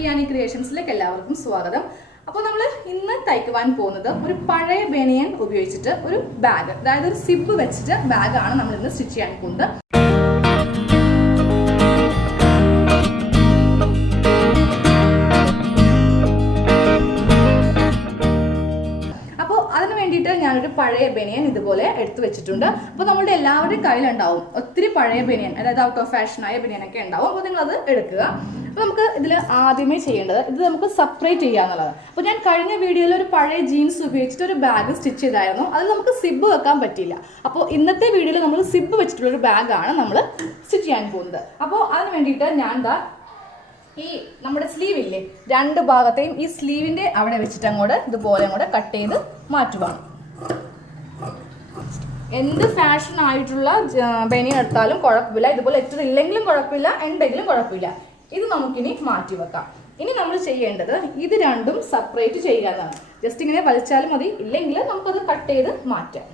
ഇയാനി ക്രിയേഷൻസിലേക്ക് എല്ലാവർക്കും സ്വാഗതം. അപ്പോൾ നമ്മൾ ഇന്ന് തയ്ക്കുവാൻ പോകുന്നത് ഒരു പഴയ ബനിയൻ ഉപയോഗിച്ചിട്ട് ഒരു ബാഗ്, അതായത് ഒരു സിബ് വെച്ചിട്ട് ബാഗാണ് നമ്മൾ ഇന്ന് സ്റ്റിച്ച് ചെയ്യാൻ പോകുന്നത്. ഞാനൊരു പഴയ ബനിയൻ ഇതുപോലെ എടുത്തു വെച്ചിട്ടുണ്ട്. അപ്പോൾ നമ്മുടെ എല്ലാവരുടെയും കയ്യിലുണ്ടാവും ഒത്തിരി പഴയ ബനിയൻ, അതായത് ഔട്ട് ഓഫ് ഫാഷനായ ബനിയനൊക്കെ ഉണ്ടാവും. അപ്പോൾ നിങ്ങളത് എടുക്കുക. അപ്പോൾ നമുക്ക് ഇതിൽ ആദ്യമേ ചെയ്യേണ്ടത് ഇത് നമുക്ക് സെപ്പറേറ്റ് ചെയ്യുക എന്നുള്ളതാണ്. അപ്പോൾ ഞാൻ കഴിഞ്ഞ വീഡിയോയിൽ ഒരു പഴയ ജീൻസ് ഉപയോഗിച്ചിട്ട് ഒരു ബാഗ് സ്റ്റിച്ച് ചെയ്തായിരുന്നു. അത് നമുക്ക് സിബ് വെക്കാൻ പറ്റില്ല. അപ്പോൾ ഇന്നത്തെ വീഡിയോയിൽ നമ്മൾ സിബ് വെച്ചിട്ടുള്ളൊരു ബാഗാണ് നമ്മൾ സ്റ്റിച്ച് ചെയ്യാൻ പോകുന്നത്. അപ്പോൾ അതിന് വേണ്ടിയിട്ട് ഞാൻ ഈ നമ്മുടെ സ്ലീവ് ഇല്ലേ, രണ്ട് ഭാഗത്തെയും ഈ സ്ലീവിൻ്റെ അവിടെ വെച്ചിട്ട് അങ്ങോട്ട് ഇതുപോലെ അങ്ങോട്ട് കട്ട് ചെയ്ത് മാറ്റുവാണ്. എന്ത് ഫാഷൻ ആയിട്ടുള്ള ബനിയൻ എടുത്താലും കുഴപ്പമില്ല, ഇതുപോലെ എത്ര ഇല്ലെങ്കിലും കുഴപ്പമില്ല, ഉണ്ടെങ്കിലും കുഴപ്പമില്ല. ഇത് നമുക്കിനി മാറ്റി വെക്കാം. ഇനി നമ്മൾ ചെയ്യേണ്ടത് ഇത് രണ്ടും സെപ്പറേറ്റ് ചെയ്യുക എന്നാണ്. ജസ്റ്റ് ഇങ്ങനെ വലിച്ചാലും മതി, ഇല്ലെങ്കിൽ നമുക്കത് കട്ട് ചെയ്ത് മാറ്റാം.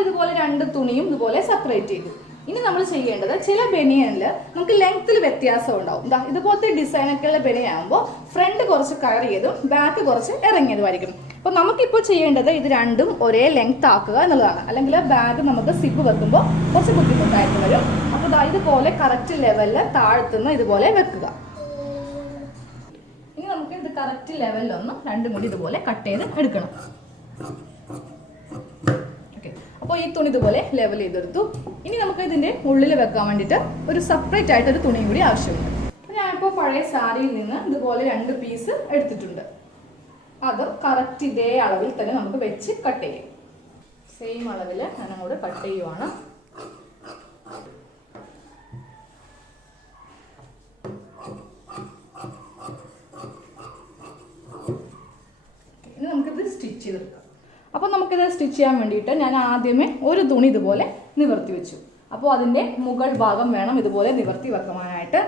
ഇതുപോലെ രണ്ട് തുണിയും ഇതുപോലെ സെപ്പറേറ്റ് ചെയ്തു. ഇനി നമ്മൾ ചെയ്യേണ്ടത്, ചില ബനിയനിൽ നമുക്ക് ലെങ്ത്തിൽ വ്യത്യാസം ഉണ്ടാവും. ഇതുപോലത്തെ ഡിസൈനൊക്കെയുള്ള ബനിയൻ ആകുമ്പോൾ ഫ്രണ്ട് കുറച്ച് കയറിയതും ബാക്ക് കുറച്ച് ഇറങ്ങിയതുമായിരിക്കും. അപ്പോൾ നമുക്കിപ്പോൾ ചെയ്യേണ്ടത് ഇത് രണ്ടും ഒരേ ലെങ്ത് ആക്കുക എന്നുള്ളതാണ്. അല്ലെങ്കിൽ ബാഗ് നമുക്ക് സിബ് വെക്കുമ്പോൾ കുറച്ച് ബുദ്ധിമുട്ടായിട്ട് വരും. അപ്പോൾ ഇതുപോലെ കറക്റ്റ് ലെവലിൽ താഴ്ത്തുന്ന ഇതുപോലെ വെക്കുക. ഇനി നമുക്ക് ഇത് കറക്റ്റ് ലെവലിലൊന്ന് രണ്ടും കൂടി ഇതുപോലെ കട്ട് ചെയ്ത് എടുക്കണം. അപ്പോൾ ഈ തുണി ഇതുപോലെ ലെവൽ ചെയ്തെടുത്തു. ഇനി നമുക്ക് ഇതിൻ്റെ ഉള്ളിൽ വെക്കാൻ വേണ്ടിയിട്ട് ഒരു സെപ്പറേറ്റ് ആയിട്ടൊരു തുണിയും കൂടി ആവശ്യമുണ്ട്. ഞാനിപ്പോൾ പഴയ സാരിയിൽ നിന്ന് ഇതുപോലെ 2 പീസ് എടുത്തിട്ടുണ്ട്. അത് കറക്റ്റ് ഇതേ അളവിൽ തന്നെ നമുക്ക് വെച്ച് കട്ട് ചെയ്യാം. സെയിം അളവിൽ ഞാൻ അങ്ങോട്ട് കട്ട് ചെയ്യുവാണ്. ഇനി നമുക്കിത് സ്റ്റിച്ച് ചെയ്തെടുക്കാം. അപ്പോൾ നമുക്കിത് സ്റ്റിച്ച് ചെയ്യാൻ വേണ്ടിയിട്ട് ഞാൻ ആദ്യമേ ഒരു തുണി ഇതുപോലെ നിവർത്തി വെച്ചു. അപ്പോൾ അതിൻ്റെ മുകൾ ഭാഗം വേണം ഇതുപോലെ നിവർത്തി വെക്കുവാനായിട്ട്.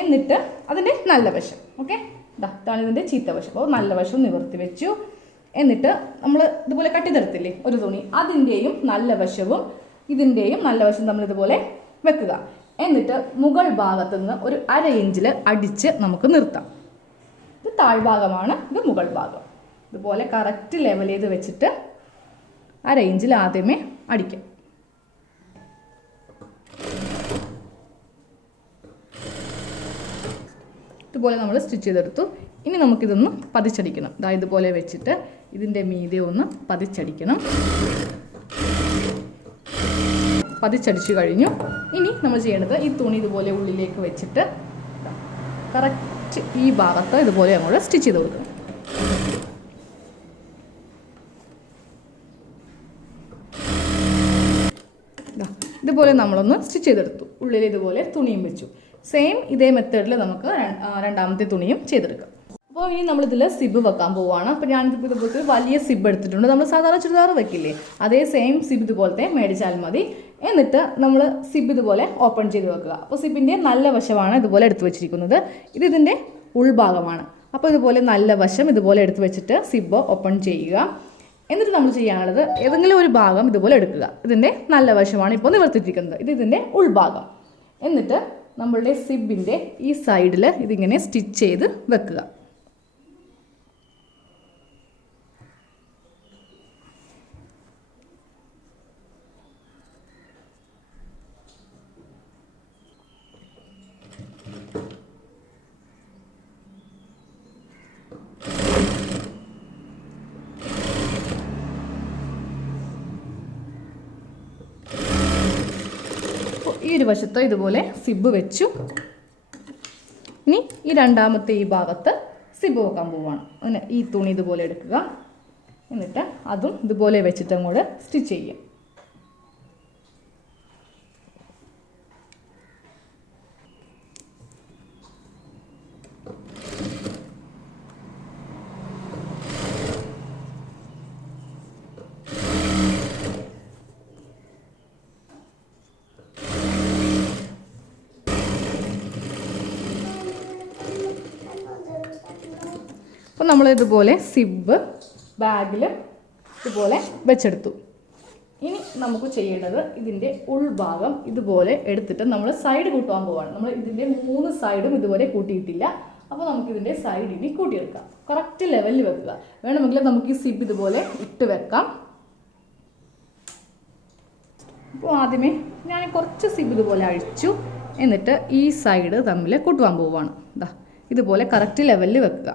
എന്നിട്ട് അതിൻ്റെ നല്ല വശം, ഓക്കെ, ഇതാണ് ഇതിൻ്റെ ചീത്ത വശം. അപ്പോൾ നല്ല വശം നിവർത്തി വെച്ചു. എന്നിട്ട് നമ്മൾ ഇതുപോലെ കട്ടിതെടുത്തില്ലേ ഒരു തുണി, അതിൻ്റെയും നല്ല വശവും ഇതിൻ്റെയും നല്ല വശം നമ്മൾ ഇതുപോലെ വെക്കുക. എന്നിട്ട് മുകൾ ഭാഗത്തു നിന്ന് ഒരു 1/2 ഇഞ്ചിൽ അടിച്ച് നമുക്ക് നിർത്താം. ഇത് താഴ്ഭാഗമാണ്, ഇത് മുകൾ ഭാഗം. ഇതുപോലെ കറക്റ്റ് ലെവൽ ചെയ്ത് വെച്ചിട്ട് 1/2 ഇഞ്ചിൽ ആദ്യമേ അടിക്കാം. ഇതുപോലെ നമ്മൾ സ്റ്റിച്ച് ചെയ്തെടുത്തു. ഇനി നമുക്കിതൊന്ന് പതിച്ചടിക്കണം. ഇതുപോലെ വെച്ചിട്ട് ഇതിൻ്റെ മീതെ ഒന്ന് പതിച്ചടിക്കണം. പതിച്ചടിച്ചു കഴിഞ്ഞു. ഇനി നമ്മൾ ചെയ്യേണ്ടത് ഈ തുണി ഇതുപോലെ ഉള്ളിലേക്ക് വെച്ചിട്ട് കറക്റ്റ് ഈ ഭാഗത്ത് ഇതുപോലെ അങ്ങോട്ട് സ്റ്റിച്ച് ചെയ്ത് കൊടുക്കണം. ഇതുപോലെ നമ്മളൊന്ന് സ്റ്റിച്ച് ചെയ്തെടുത്തു. ഉള്ളിൽ ഇതുപോലെ തുണിയും വെച്ചു. സെയിം ഇതേ മെത്തേഡിൽ നമുക്ക് രണ്ടാമത്തെ തുണിയും ചെയ്തെടുക്കാം. അപ്പോൾ ഇനി നമ്മളിതിൽ സിബ് വെക്കാൻ പോവുകയാണ്. അപ്പോൾ ഞാനിതിപ്പോൾ ഇതുപോലത്തെ വലിയ സിബ് എടുത്തിട്ടുണ്ട്. നമ്മൾ സാധാരണ ചുരിദാർ വെക്കില്ലേ, അതേ സെയിം സിബ് ഇതുപോലത്തെ മേടിച്ചാൽ മതി. എന്നിട്ട് നമ്മൾ സിബ് ഇതുപോലെ ഓപ്പൺ ചെയ്ത് വെക്കുക. അപ്പോൾ സിബിൻ്റെ നല്ല വശമാണ് ഇതുപോലെ എടുത്തു വെച്ചിരിക്കുന്നത്. ഇതിൻ്റെ ഉൾഭാഗമാണ്. അപ്പോൾ ഇതുപോലെ നല്ല വശം ഇതുപോലെ എടുത്ത് വെച്ചിട്ട് സിബ് ഓപ്പൺ ചെയ്യുക. എന്നിട്ട് നമ്മൾ ചെയ്യാനുള്ളത് ഏതെങ്കിലും ഒരു ഭാഗം ഇതുപോലെ എടുക്കുക. ഇതിൻ്റെ നല്ല വശമാണ് ഇപ്പോൾ നിവർത്തിച്ചിരിക്കുന്നത്. ഇത് ഇതിൻ്റെ ഉൾഭാഗം. എന്നിട്ട് നമ്മളുടെ സിബിൻ്റെ ഈ സൈഡിൽ ഇതിങ്ങനെ സ്റ്റിച്ച് ചെയ്ത് വെക്കുക. ഈ ഒരു വശത്ത് ഇതുപോലെ സിബ് വെച്ചു. ഇനി ഈ രണ്ടാമത്തെ ഈ ഭാഗത്ത് സിബ് വെക്കാൻ പോവുകയാണ്. അങ്ങനെ ഈ തുണി ഇതുപോലെ എടുക്കുക. എന്നിട്ട് അതും ഇതുപോലെ വെച്ചിട്ട് അങ്ങോട്ട് സ്റ്റിച്ച് ചെയ്യുക. അപ്പോൾ നമ്മളിതുപോലെ സിബ് ബാഗിൽ ഇതുപോലെ വെച്ചെടുത്തു. ഇനി നമുക്ക് ചെയ്യേണ്ടത് ഇതിൻ്റെ ഉൾഭാഗം ഇതുപോലെ എടുത്തിട്ട് നമ്മൾ സൈഡ് കൂട്ടുവാൻ പോവാണ്. നമ്മൾ ഇതിൻ്റെ 3 സൈഡും ഇതുപോലെ കൂട്ടിയിട്ടില്ല. അപ്പോൾ നമുക്കിതിൻ്റെ സൈഡ് ഇനി കൂട്ടിയെടുക്കാം. കറക്റ്റ് ലെവലിൽ വെക്കുക. വേണമെങ്കിൽ നമുക്ക് ഈ സിബ് ഇതുപോലെ ഇട്ട് വെക്കാം. അപ്പോൾ ആദ്യമേ ഞാൻ കുറച്ച് സിബ് ഇതുപോലെ അഴിച്ചു. എന്നിട്ട് ഈ സൈഡ് തമ്മിൽ കൂട്ടുവാൻ പോവുകയാണ്. ഇതാ ഇതുപോലെ കറക്റ്റ് ലെവലിൽ വെക്കുക.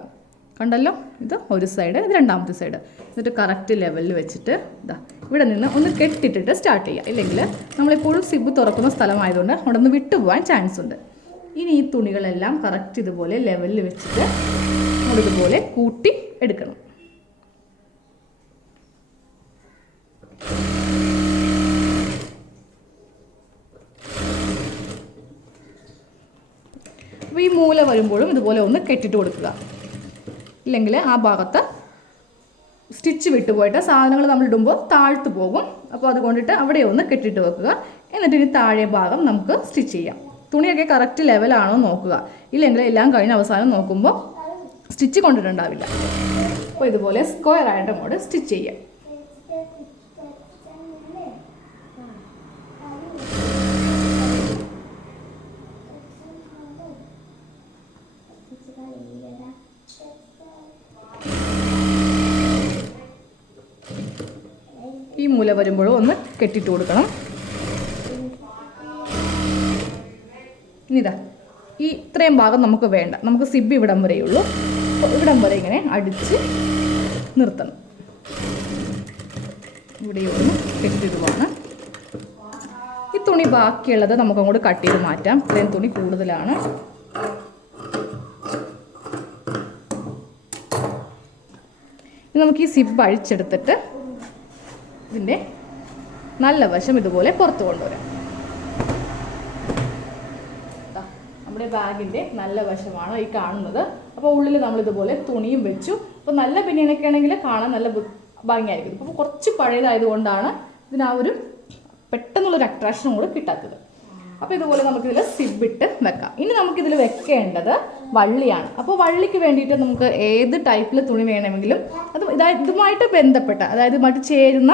കണ്ടല്ലോ, ഇത് ഒരു സൈഡ്, ഇത് രണ്ടാമത്തെ സൈഡ്. എന്നിട്ട് കറക്റ്റ് ലെവലിൽ വെച്ചിട്ട് ഇതാ ഇവിടെ നിന്ന് ഒന്ന് കെട്ടിട്ടിട്ട് സ്റ്റാർട്ട് ചെയ്യുക. ഇല്ലെങ്കിൽ നമ്മളെപ്പോഴും സിബ് തുറക്കുന്ന സ്ഥലമായതുകൊണ്ട് അവിടെ നിന്ന് വിട്ടുപോകാൻ ചാൻസ് ഉണ്ട്. ഇനി ഈ തുണികളെല്ലാം കറക്റ്റ് ഇതുപോലെ ലെവലിൽ വെച്ചിട്ട് നമ്മളിതുപോലെ കൂട്ടി എടുക്കണം. അപ്പോൾ ഈ മൂല വരുമ്പോഴും ഇതുപോലെ ഒന്ന് കെട്ടിട്ട് കൊടുക്കുക. ഇല്ലെങ്കിൽ ആ ഭാഗത്ത് സ്റ്റിച്ച് വിട്ടുപോയിട്ട് സാധനങ്ങൾ നമ്മൾ ഇടുമ്പോൾ താഴ്ത്തു പോകും. അപ്പോൾ അതുകൊണ്ടിട്ട് അവിടെ ഒന്ന് കെട്ടിട്ട് വെക്കുക. എന്നിട്ട് ഇനി താഴെ ഭാഗം നമുക്ക് സ്റ്റിച്ച് ചെയ്യാം. തുണിയൊക്കെ കറക്റ്റ് ലെവലാണോ നോക്കുക. ഇല്ലെങ്കിൽ എല്ലാം കഴിഞ്ഞ അവസാനം നോക്കുമ്പോൾ സ്റ്റിച്ച് കൊണ്ടിട്ടുണ്ടാവില്ല. അപ്പോൾ ഇതുപോലെ സ്ക്വയർ ആയിട്ട് അങ്ങോട്ട് സ്റ്റിച്ച് ചെയ്യാം. ഈ മൂല വരുമ്പോഴും ഒന്ന് കെട്ടിട്ട് കൊടുക്കണം. ഇനിതാ ഈ ഇത്രയും ഭാഗം നമുക്ക് വേണ്ട. നമുക്ക് സിബ് ഇവിടം വരെയുള്ളൂ. ഇവിടം വരെ ഇങ്ങനെ അടിച്ച് നിർത്തണം. ഇവിടെ ഒന്ന് കെട്ടിടുവാണ്. ഈ തുണി ബാക്കിയുള്ളത് നമുക്ക് അങ്ങോട്ട് കട്ട് ചെയ്ത് മാറ്റാം. ഇത്രയും തുണി കൂടുതലാണ്. ഇനി നമുക്ക് ഈ സിബ് അഴിച്ചെടുത്തിട്ട് ഇതിൻ്റെ നല്ല വശം ഇതുപോലെ പുറത്ത് കൊണ്ടുവരാം. നമ്മുടെ ബാഗിൻ്റെ നല്ല വശമാണ് ഈ കാണുന്നത്. അപ്പോൾ ഉള്ളിൽ നമ്മളിതുപോലെ തുണിയും വെച്ചു. അപ്പോൾ നല്ല ബനിയനൊക്കെ ആണെങ്കിൽ കാണാൻ നല്ല ഭംഗിയായിരിക്കും. അപ്പോൾ കുറച്ച് പഴയതായതുകൊണ്ടാണ് ഇതിന് ആ ഒരു പെട്ടെന്നുള്ളൊരു അട്രാക്ഷനും കൂടെ കിട്ടാത്തത്. അപ്പോൾ ഇതുപോലെ നമുക്കിതിൽ സിബിട്ട് വെക്കാം. ഇനി നമുക്കിതിൽ വെക്കേണ്ടത് വള്ളിയാണ്. അപ്പോൾ വള്ളിക്ക് വേണ്ടിയിട്ട് നമുക്ക് ഏത് ടൈപ്പിൽ തുണി വേണമെങ്കിലും അത് ഇതുമായിട്ട് ബന്ധപ്പെട്ട, അതായത് ഇതുമായിട്ട് ചേരുന്ന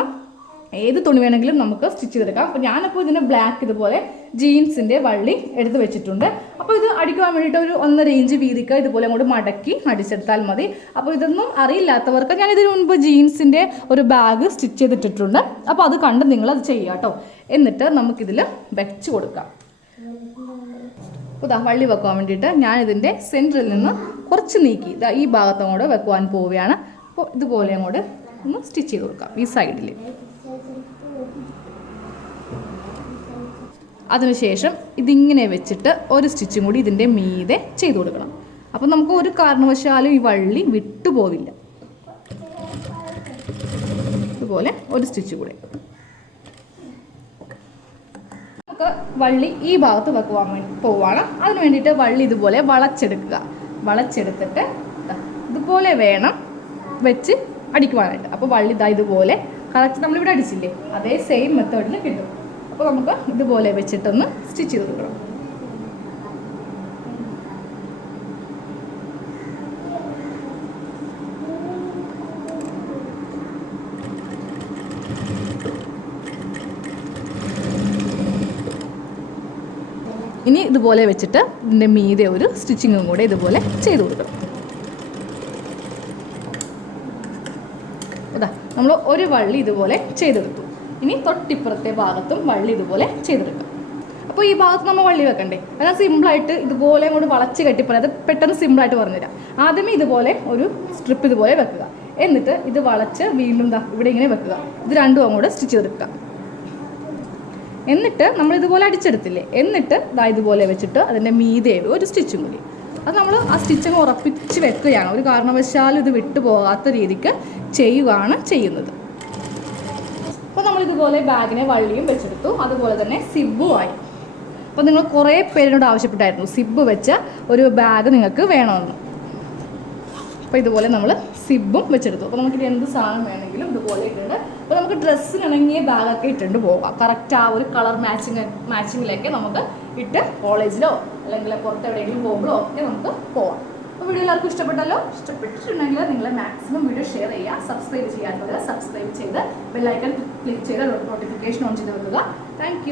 ഏത് തുണി വേണമെങ്കിലും നമുക്ക് സ്റ്റിച്ച് ചെയ്തെടുക്കാം. അപ്പോൾ ഞാനപ്പോൾ ഇതിന് ബ്ലാക്ക് ഇതുപോലെ ജീൻസിൻ്റെ വള്ളി എടുത്ത് വെച്ചിട്ടുണ്ട്. അപ്പോൾ ഇത് അടിക്കുവാൻ വേണ്ടിയിട്ട് ഒരു 1.5 ഇഞ്ച് വീതിക്ക് ഇതുപോലെ അങ്ങോട്ട് മടക്കി അടിച്ചെടുത്താൽ മതി. അപ്പോൾ ഇതൊന്നും അറിയില്ലാത്തവർക്ക് ഞാൻ ഇതിനു മുൻപ് ജീൻസിൻ്റെ ഒരു ബാഗ് സ്റ്റിച്ച് ചെയ്തിട്ടിട്ടുണ്ട്. അപ്പോൾ അത് കണ്ട് നിങ്ങളത് ചെയ്യുക കേട്ടോ. എന്നിട്ട് നമുക്കിതിൽ വെച്ച് കൊടുക്കാം. ഇതാ വള്ളി വെക്കാൻ വേണ്ടിയിട്ട് ഞാനിതിൻ്റെ സെൻറ്ററിൽ നിന്ന് കുറച്ച് നീക്കി ഇതാ ഈ ഭാഗത്തങ്ങോട്ട് വെക്കുവാൻ പോവുകയാണ്. അപ്പോൾ ഇതുപോലെ അങ്ങോട്ട് ഒന്ന് സ്റ്റിച്ച് ചെയ്ത് കൊടുക്കാം ഈ സൈഡിൽ. അതിനുശേഷം ഇതിങ്ങനെ വെച്ചിട്ട് ഒരു സ്റ്റിച്ചും കൂടി ഇതിൻ്റെ മീതെ ചെയ്ത് കൊടുക്കണം. അപ്പം നമുക്ക് ഒരു കാരണവശാലും ഈ വള്ളി വിട്ടുപോവില്ല. ഇതുപോലെ ഒരു സ്റ്റിച്ച് കൂടെ നമുക്ക് വള്ളി ഈ ഭാഗത്ത് വെക്കുവാൻ വേണ്ടി പോവുകയാണ്. അതിന് വേണ്ടിയിട്ട് വള്ളി ഇതുപോലെ വളച്ചെടുക്കുക. വളച്ചെടുത്തിട്ട് ഇതുപോലെ വേണം വെച്ച് അടിക്കുവാനായിട്ട്. അപ്പോൾ വള്ളി ഇതാ ഇതുപോലെ കറക്റ്റ് നമ്മളിവിടെ അടിച്ചില്ലേ അതേ സെയിം മെത്തേഡിൽ കിട്ടും. അപ്പോൾ നമുക്ക് ഇതുപോലെ വെച്ചിട്ടൊന്ന് സ്റ്റിച്ച് ചെയ്ത് കൊടുക്കണം. ഇനി ഇതുപോലെ വെച്ചിട്ട് ഇതിൻ്റെ മീതെ ഒരു സ്റ്റിച്ചിങ്ങും കൂടെ ഇതുപോലെ ചെയ്ത് കൊടുക്കണം. അതാ നമ്മൾ ഒരു വള്ളി ഇതുപോലെ ചെയ്തെടുത്തു. ഇനി തൊട്ടിപ്പുറത്തെ ഭാഗത്തും വള്ളി ഇതുപോലെ ചെയ്തെടുക്കാം. അപ്പോൾ ഈ ഭാഗത്ത് നമ്മൾ വള്ളി വെക്കണ്ടേ, അതാ സിമ്പിളായിട്ട് ഇതുപോലെ അങ്ങോട്ട് വളച്ച് കെട്ടിപ്പറയാം. അത് പെട്ടെന്ന് സിമ്പിളായിട്ട് പറഞ്ഞുതരാം. ആദ്യമേ ഇതുപോലെ ഒരു സ്ട്രിപ്പ് ഇതുപോലെ വെക്കുക. എന്നിട്ട് ഇത് വളച്ച് വീണ്ടും ഇവിടെ ഇങ്ങനെ വെക്കുക. ഇത് രണ്ടും അങ്ങോട്ട് സ്റ്റിച്ച് ചെയ്തെടുക്കുക. എന്നിട്ട് നമ്മൾ ഇതുപോലെ അടിച്ചെടുത്തില്ലേ, എന്നിട്ട് ഇതുപോലെ വെച്ചിട്ട് അതിൻ്റെ മീതെ ഒരു സ്റ്റിച്ചും കൂടി. അത് നമ്മൾ ആ സ്റ്റിച്ചങ്ങ് ഉറപ്പിച്ച് വെക്കുകയാണ്. ഒരു കാരണവശാലും ഇത് വിട്ടു പോകാത്ത രീതിക്ക് ചെയ്യുകയാണ് ചെയ്യുന്നത്. അപ്പോൾ നമ്മളിതുപോലെ ബാഗിനെ വള്ളിയും വെച്ചെടുത്തു. അതുപോലെ തന്നെ സിബും ആയി. അപ്പോൾ നിങ്ങൾ കുറേ പേരിനോട് ആവശ്യപ്പെട്ടായിരുന്നു സിബ് വെച്ച ഒരു ബാഗ് നിങ്ങൾക്ക് വേണമെന്ന്. അപ്പോൾ ഇതുപോലെ നമ്മൾ സിബും വെച്ചെടുത്തു. അപ്പോൾ നമുക്കിത് എന്ത് സാധനം വേണമെങ്കിലും ഇതുപോലെ ഇട്ടുണ്ട്. അപ്പോൾ നമുക്ക് ഡ്രസ്സിനിണങ്ങിയ ബാഗൊക്കെ ഇട്ടുകൊണ്ട് പോകാം. കറക്റ്റ് ആ ഒരു കളർ മാച്ചിങ്ങിലേക്ക് നമുക്ക് ഇട്ട് കോളേജിലോ അല്ലെങ്കിൽ പുറത്തെവിടെയെങ്കിലും പോകുമ്പോഴോ ഒക്കെ നമുക്ക് പോകാം. അപ്പോൾ വീഡിയോ എല്ലാവർക്കും ഇഷ്ടപ്പെട്ടല്ലോ. ഇഷ്ടപ്പെട്ടിട്ടുണ്ടെങ്കിൽ നിങ്ങൾ മാക്സിമം വീഡിയോ ഷെയർ ചെയ്യുക. സബ്സ്ക്രൈബ് ചെയ്യാത്തവർ സബ്സ്ക്രൈബ് ചെയ്ത് ബെല്ലൈക്കൺ ക്ലിക്ക് ചെയ്ത് നോട്ടിഫിക്കേഷൻ ഓൺ ചെയ്ത് വെക്കുക. താങ്ക്